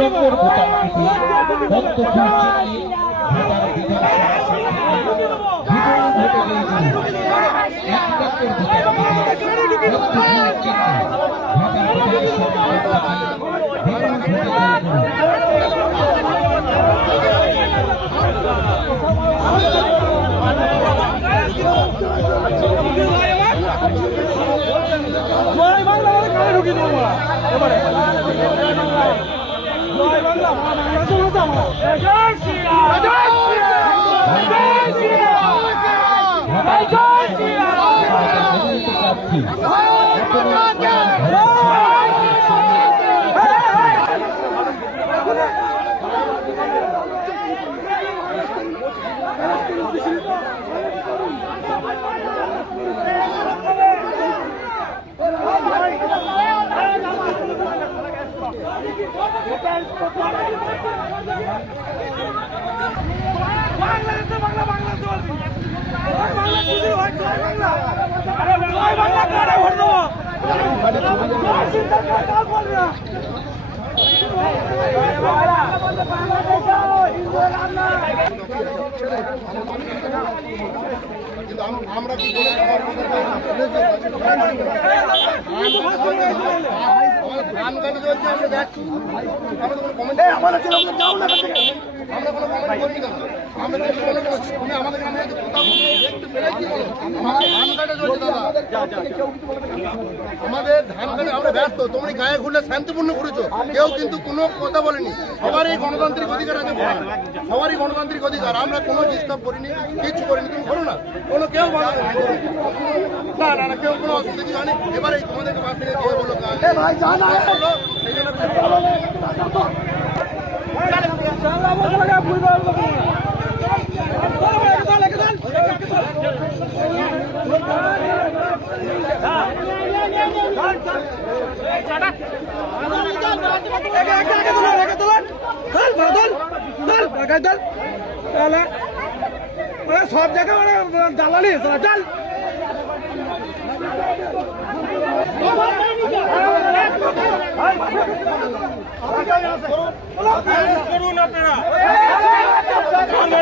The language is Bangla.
নম্বর ভোটারকৃতি আমরা কি বলে ধান কাটা চলছে, আমরা যাচ্ছি, আমরা কোনো কমেন্ট আমরা কোনো কমেন্ট করি না। আমরা তুমি আমাদের গ্রামে দেখতে পেলে কি বলো, আমাদের ধান কাটা চলছে দাদা, আমাদের ধান কাটা আমরা ব্যস্ত। তোমরা গায়ে ঘুরলে শান্তিপূর্ণ ঘুরেছো, কেউ কিন্তু কোনো কথা বলেনি। সবারই গণতান্ত্রিক অধিকার আছে, সবারই গণতান্ত্রিক অধিকার। আমরা কোনো ডিস্টার্ব করিনি, কিছু করিনি। তুমি করো না, কোনো কেউ না না না কেউ কোনো অসুবিধা কিছু হয়নি। এবারে তোমাদেরকে বাস থেকে দিয়ে বললো সেই জন্য সব জায়গায় দালালি চল করুন আপনারা চলো